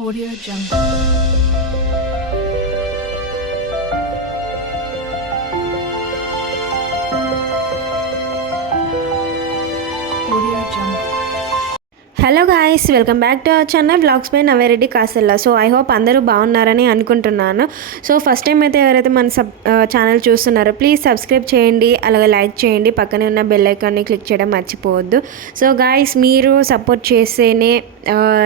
Audio Jungle. Audio Jungle. Hello guys, welcome back to our channel blogs by Navereddy Kasalla. So I hope అందరూ బాగున్నారని అనుకుంటున్నాను. So first time అయితే ఎవరైతే మన ఛానల్ చూస్తున్నారో ప్లీజ్ సబ్స్క్రైబ్ చేయండి, అలాగే లైక్ చేయండి, పక్కనే ఉన్న బెల్ ఐకాన్ని క్లిక్ చేయడం మర్చిపోవద్దు. సో గాయ్స్, మీరు సపోర్ట్ చేస్తేనే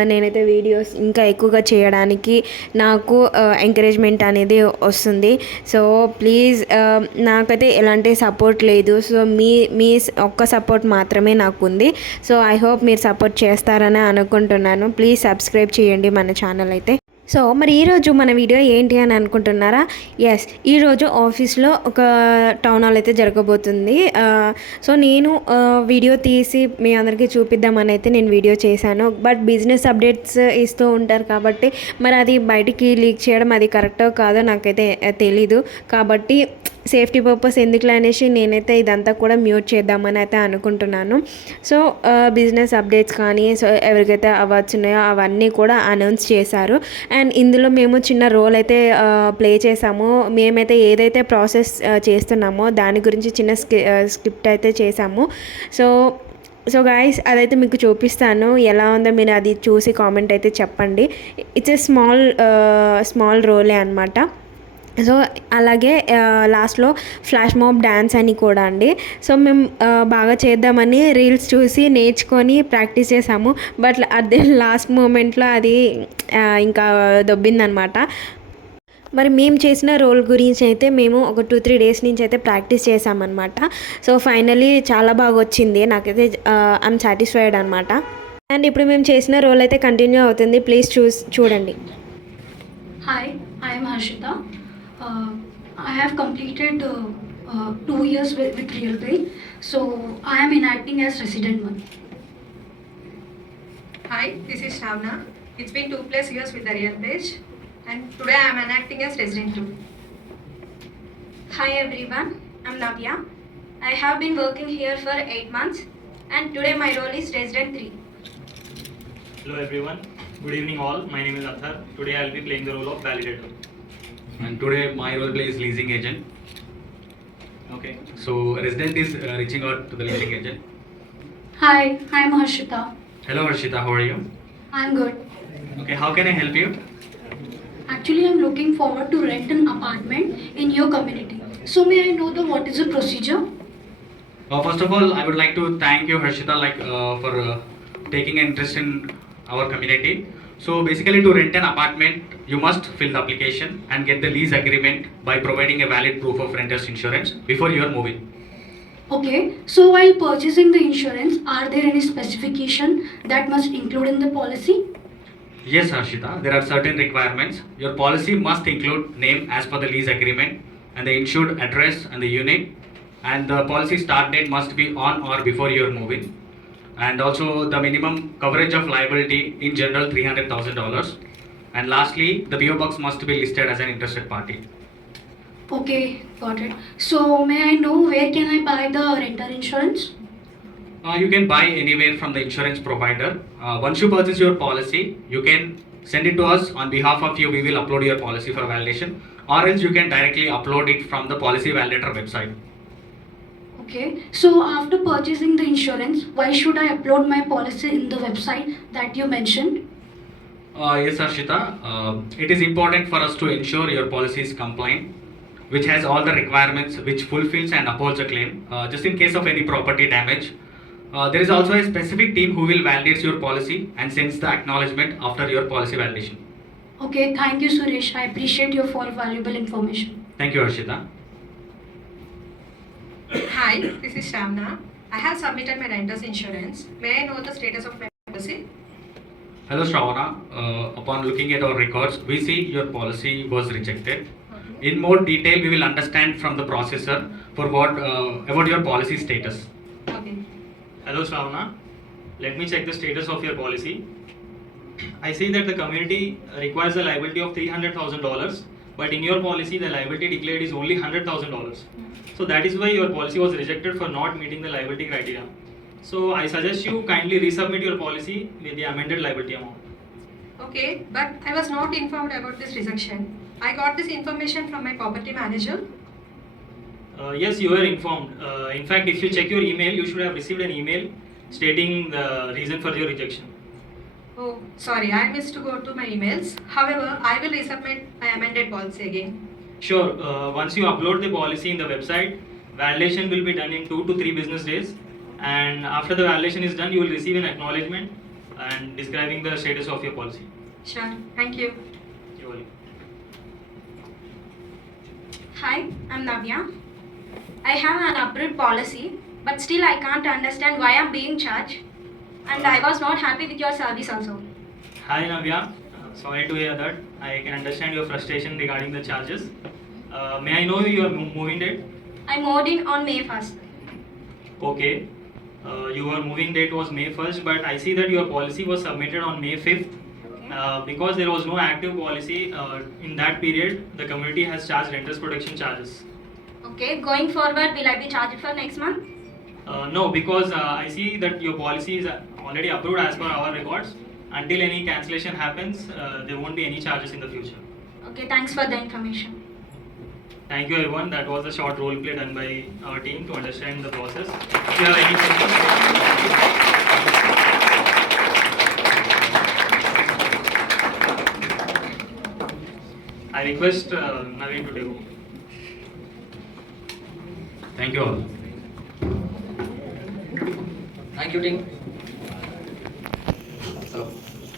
నేనైతే వీడియోస్ ఇంకా ఎక్కువగా చేయడానికి నాకు ఎంకరేజ్మెంట్ అనేది వస్తుంది. సో ప్లీజ్, నాకైతే ఎలాంటి సపోర్ట్ లేదు. సో మీ ఒక్క సపోర్ట్ మాత్రమే నాకు ఉంది. సో ఐ హోప్ మీరు సపోర్ట్ చేస్తారని అనుకుంటున్నాను. ప్లీజ్ సబ్స్క్రైబ్ చేయండి మన ఛానల్ అయితే. సో మరి ఈరోజు మన వీడియో ఏంటి అని అనుకుంటున్నారా? ఎస్, ఈరోజు ఆఫీస్లో ఒక టౌన్ హాల్ అయితే జరగబోతుంది. సో నేను వీడియో తీసి మీ అందరికీ చూపిద్దామని అయితే నేను వీడియో చేశాను. బట్ బిజినెస్ అప్డేట్స్ ఇస్తూ ఉంటారు కాబట్టి మరి అది బయటికి లీక్ చేయడం అది కరెక్టో కాదో నాకైతే తెలీదు. కాబట్టి సేఫ్టీ పర్పస్ ఎందుకులే అనేసి నేనైతే ఇదంతా కూడా మ్యూట్ చేద్దామని అయితే అనుకుంటున్నాను. సో బిజినెస్ అప్డేట్స్ కానీ, సో ఎవరికైతే అవార్డ్స్ ఉన్నాయో అవన్నీ కూడా అనౌన్స్ చేశారు. అండ్ ఇందులో మేము చిన్న రోల్ అయితే ప్లే చేసాము. మేమైతే ఏదైతే ప్రాసెస్ చేస్తున్నామో దాని గురించి చిన్న స్క్రిప్ట్ అయితే చేసాము. సో గాయస్, అదైతే మీకు చూపిస్తాను. ఎలా ఉందో మీరు అది చూసి కామెంట్ అయితే చెప్పండి. ఇట్స్ ఏ స్మాల్ రోలే అనమాట. సో అలాగే లాస్ట్లో ఫ్లాష్ మాబ్ డ్యాన్స్ అని కూడా అండి. సో మేము బాగా చేద్దామని రీల్స్ చూసి నేర్చుకొని ప్రాక్టీస్ చేసాము. బట్ అదే లాస్ట్ మూమెంట్లో అది ఇంకా దొబ్బిందనమాట. మరి మేము చేసిన రోల్ గురించి అయితే మేము ఒక 2-3 డేస్ నుంచి అయితే ప్రాక్టీస్ చేసామన్నమాట. సో ఫైనలీ చాలా బాగా వచ్చింది. నాకైతే ఐఎమ్ సాటిస్ఫైడ్ అనమాట. అండ్ ఇప్పుడు మేము చేసిన రోల్ అయితే కంటిన్యూ అవుతుంది. ప్లీజ్ చూడండి. Hi, I am Harshita. I have completed 2 years with Real Pay, so I am enacting as Resident 1. Hi, this is Shravana. It's been 2+ years with the Real Page, and today I am enacting as Resident 2. Hi everyone, I'm Navya. I have been working here for 8 months and today my role is Resident 3. Hello everyone, good evening all. My name is Athar. Today I will be playing the role of validator. And today my role play is leasing agent. Okay. So resident is reaching out to the leasing agent. Hi, I am Harshita. Hello Harshita, how are you? I am good. Okay, how can I help you? Actually, I am looking forward to rent an apartment in your community. So may I know what is the procedure? First of all, I would like to thank you Harshita for taking interest in our community. So basically, to rent an apartment, you must fill the application and get the lease agreement by providing a valid proof of renter's insurance before you are moving. Okay, so while purchasing the insurance, are there any specification that must include in the policy? Yes Harshita, there are certain requirements. Your policy must include name as per the lease agreement and the insured address and the unit, and the policy start date must be on or before you are moving. And also the minimum coverage of liability in general $300,000. And lastly, the PO box must be listed as an interested party. Okay, got it. So may I know where can I buy the renter insurance? You can buy anywhere from the insurance provider. Once you purchase your policy, you can send it to us. On behalf of you, we will upload your policy for validation, or else you can directly upload it from the policy validator website. Okay, so after purchasing the insurance, why should I upload my policy in the website that you mentioned? Yes Harshita, it is important for us to ensure your policy is compliant, which has all the requirements, which fulfills and upholds a claim, just in case of any property damage. There is also a specific team who will validate your policy and sends the acknowledgement after your policy validation. Okay, thank you Suresh. I appreciate your for valuable information. Thank you Harshita. Hi, this is Shravana. I have submitted my renter's insurance. May I know the status of my policy? Hello Shravana, upon looking at our records, we see your policy was rejected. In more detail, we will understand from the processor for what about your policy status. Okay. Hello Shravana, let me check the status of your policy. I see that the community requires a liability of $300,000, but in your policy the liability declared is only $100,000. So that is why your policy was rejected for not meeting the liability criteria. So I suggest you kindly resubmit your policy with the amended liability amount. Okay, but I was not informed about this rejection. I got this information from my property manager. Yes, you were informed. In fact, if you check your email, you should have received an email stating the reason for your rejection. Oh, sorry, I missed to go to my emails. However, I will resubmit my amended policy again. Sure, once you upload the policy in the website, validation will be done in 2 to 3 business days. And after the validation is done, you will receive an acknowledgement and describing the status of your policy. Sure, thank you. You're welcome. Hi, I'm Navya. I have an approved policy, but still I can't understand why I'm being charged. And I was not happy with your service also. Hi Navya, sorry to hear that. I can understand your frustration regarding the charges. May I know your moving date? I moved in on May 1st. Okay. Your moving date was May 1st, but I see that your policy was submitted on May 5th. Because there was no active policy in that period, the community has charged renters protection charges. Okay, going forward, will I be charged for next month? No, because I see that your policy is already approved as per our records. Until any cancellation happens, there won't be any charges in the future. Okay, thanks for the information. Thank you everyone. That was a short role play done by our team to understand the process. If you have any questions, I request Naveen to take over. Thank you all. Thank you, team. So,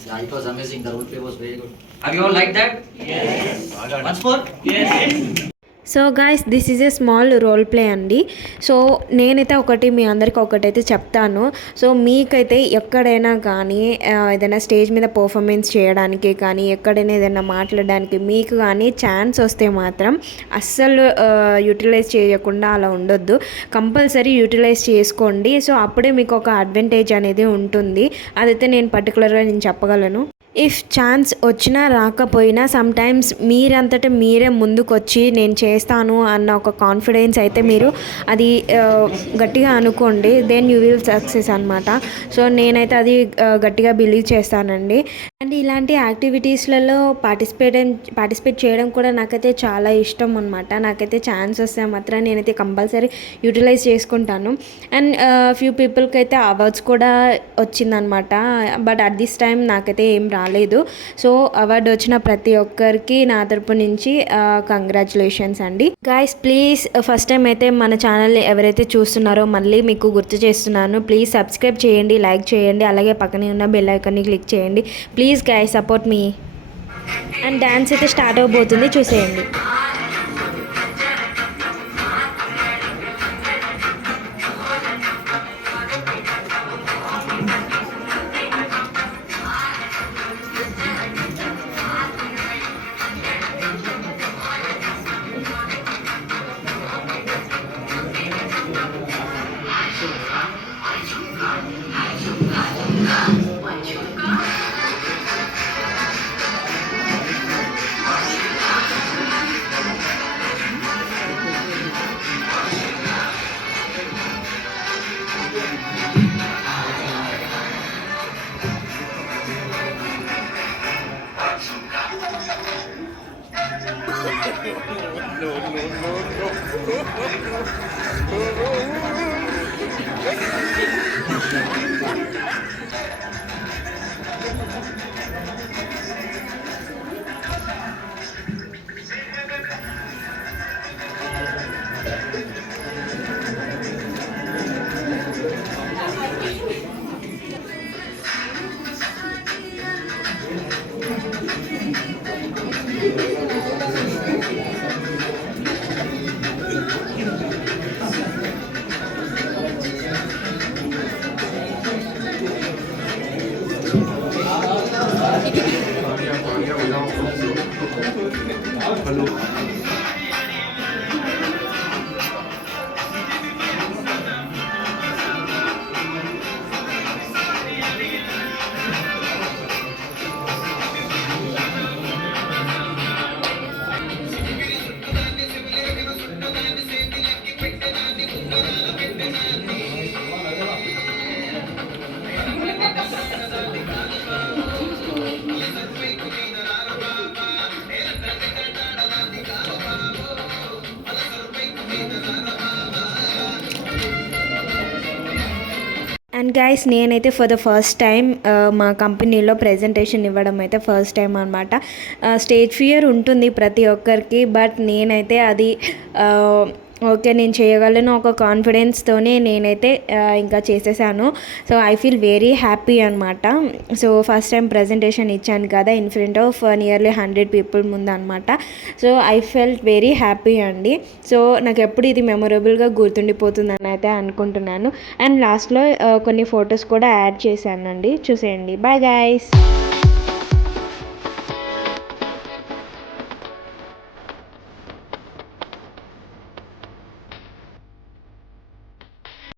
yeah, it was amazing. The role play was very good. Have you all liked that? Yes. Once more? So guys this is a small role play అండి. సో నేనైతే మీ అందరికీ ఒకటైతే చెప్తాను. సో మీకైతే ఎక్కడైనా కానీ ఏదైనా స్టేజ్ మీద పర్ఫార్మెన్స్ చేయడానికి కానీ ఎక్కడైనా ఏదైనా మాట్లాడడానికి మీకు కానీ ఛాన్స్ వస్తే మాత్రం అస్సలు యూటిలైజ్ చేయకుండా అలా ఉండొద్దు. కంపల్సరీ యూటిలైజ్ చేసుకోండి. సో అప్పుడే మీకు ఒక అడ్వాంటేజ్ అనేది ఉంటుంది. అదైతే నేను పర్టికులర్గా చెప్పగలను. ఇఫ్ ఛాన్స్ వచ్చినా రాకపోయినా సమ్టైమ్స్ మీరంతటా మీరే ముందుకొచ్చి నేను చేస్తాను అన్న ఒక కాన్ఫిడెన్స్ అయితే మీరు అది గట్టిగా అనుకోండి, దెన్ యూ విల్ సక్సెస్ అనమాట. సో నేనైతే అది గట్టిగా బిలీవ్ చేస్తానండి. అండ్ ఇలాంటి యాక్టివిటీస్లలో పార్టిసిపేట్ చేయడం కూడా నాకైతే చాలా ఇష్టం అనమాట. నాకైతే ఛాన్స్ వస్తే మాత్రం నేనైతే కంపల్సరీ యూటిలైజ్ చేసుకుంటాను. అండ్ ఫ్యూ పీపుల్కి అయితే అవార్డ్స్ కూడా వచ్చిందనమాట. బట్ అట్ దిస్ టైం నాకైతే ఏం రాలేదు. సో అవార్డు వచ్చిన ప్రతి ఒక్కరికి నా తరపు నుంచి కంగ్రాచులేషన్స్ అండి. గైస్ ప్లీజ్ ఫస్ట్ టైం అయితే మన ఛానల్ ఎవరైతే చూస్తున్నారో మళ్ళీ మీకు గుర్తు చేస్తున్నాను, ప్లీజ్ సబ్స్క్రైబ్ చేయండి, లైక్ చేయండి, అలాగే పక్కనే ఉన్న బెల్ ఐకాన్ని క్లిక్ చేయండి. Please guys support me. And dance అయితే స్టార్ట్ అవబోతుంది, చూసేయండి. అండ్ గైస్ నేనైతే ఫర్ ద ఫస్ట్ టైం మా కంపెనీలో ప్రెజెంటేషన్ ఇవ్వడం అయితే ఫస్ట్ టైం అనమాట. స్టేజ్ ఫియర్ ఉంటుంది ప్రతి ఒక్కరికి, బట్ నేనైతే అది ఓకే నేను చేయగలను ఒక కాన్ఫిడెన్స్తోనే నేనైతే ఇంకా చేసేసాను. So I feel very happy అనమాట. సో ఫస్ట్ టైం ప్రజెంటేషన్ ఇచ్చాను కదా ఇన్ ఫ్రంట్ ఆఫ్ నియర్లీ 100 పీపుల్ ముందు అనమాట. So I felt very happy అండి. సో నాకు ఎప్పుడు ఇది మెమొరబుల్గా గుర్తుండిపోతుందని అయితే అనుకుంటున్నాను. అండ్ లాస్ట్లో కొన్ని ఫొటోస్ కూడా యాడ్ చేశానండి, చూసేయండి. Bye guys.